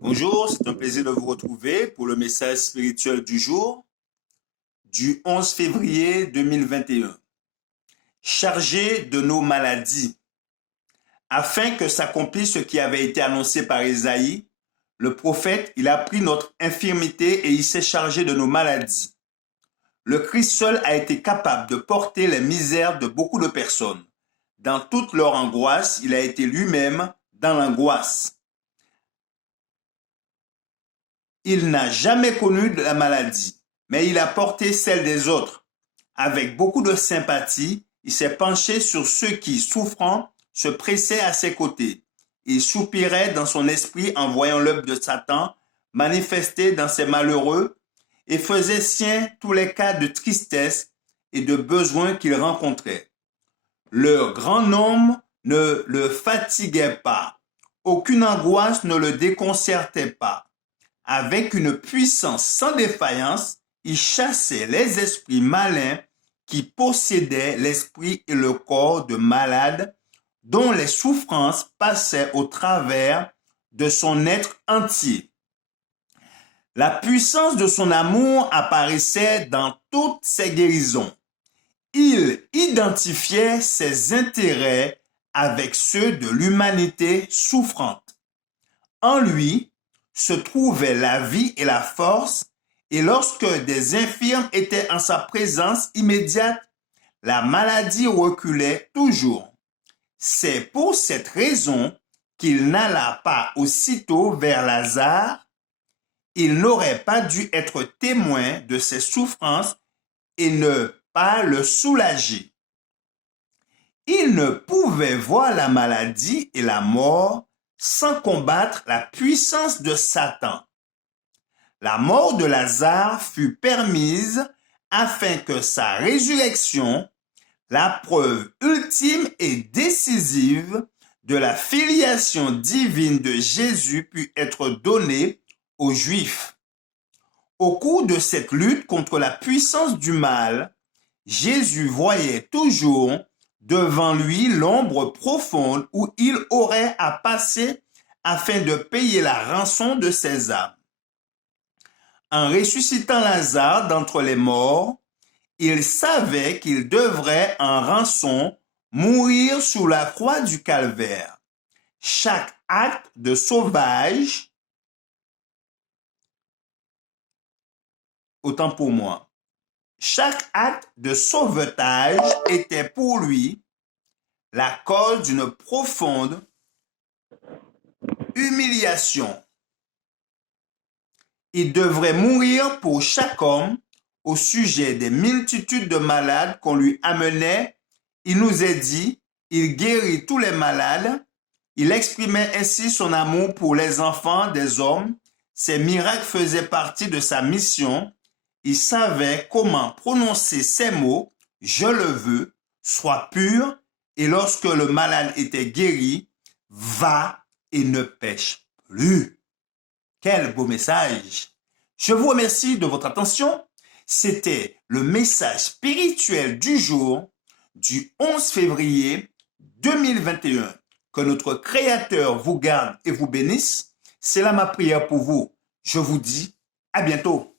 Bonjour, c'est un plaisir de vous retrouver pour le message spirituel du jour du 11 février 2021. Chargé de nos maladies, afin que s'accomplisse ce qui avait été annoncé par Ésaïe, le prophète, il a pris notre infirmité et il s'est chargé de nos maladies. Le Christ seul a été capable de porter les misères de beaucoup de personnes. Dans toute leur angoisse, il a été lui-même dans l'angoisse. Il n'a jamais connu de la maladie, mais il a porté celle des autres. Avec beaucoup de sympathie, il s'est penché sur ceux qui, souffrant, se pressaient à ses côtés. Il soupirait dans son esprit en voyant l'œuvre de Satan manifesté dans ces malheureux et faisait sien tous les cas de tristesse et de besoin qu'il rencontrait. Leur grand nombre ne le fatiguait pas. Aucune angoisse ne le déconcertait pas. Avec une puissance sans défaillance, il chassait les esprits malins qui possédaient l'esprit et le corps de malades dont les souffrances passaient au travers de son être entier. La puissance de son amour apparaissait dans toutes ses guérisons. Il identifiait ses intérêts avec ceux de l'humanité souffrante. En lui se trouvaient la vie et la force, et lorsque des infirmes étaient en sa présence immédiate, la maladie reculait toujours. C'est pour cette raison qu'il n'alla pas aussitôt vers Lazare. Il n'aurait pas dû être témoin de ses souffrances et ne pas le soulager. Il ne pouvait voir la maladie et la mort sans combattre la puissance de Satan. La mort de Lazare fut permise afin que sa résurrection, la preuve ultime et décisive de la filiation divine de Jésus, pût être donnée aux Juifs. Au cours de cette lutte contre la puissance du mal, Jésus voyait toujours devant lui l'ombre profonde où il aurait à passer afin de payer la rançon de ses âmes. En ressuscitant Lazare d'entre les morts, il savait qu'il devrait en rançon mourir sous la croix du calvaire. Chaque acte de sauvage, autant pour moi, chaque acte de sauvetage était pour lui la cause d'une profonde humiliation. Il devrait mourir pour chaque homme au sujet des multitudes de malades qu'on lui amenait. Il nous est dit, il guérit tous les malades. Il exprimait ainsi son amour pour les enfants des hommes. Ses miracles faisaient partie de sa mission. Il savait comment prononcer ces mots, « Je le veux, sois pur », et lorsque le malade était guéri, « Va et ne pêche plus ». Quel beau message! Je vous remercie de votre attention. C'était le message spirituel du jour du 11 février 2021. Que notre Créateur vous garde et vous bénisse. C'est là ma prière pour vous. Je vous dis à bientôt.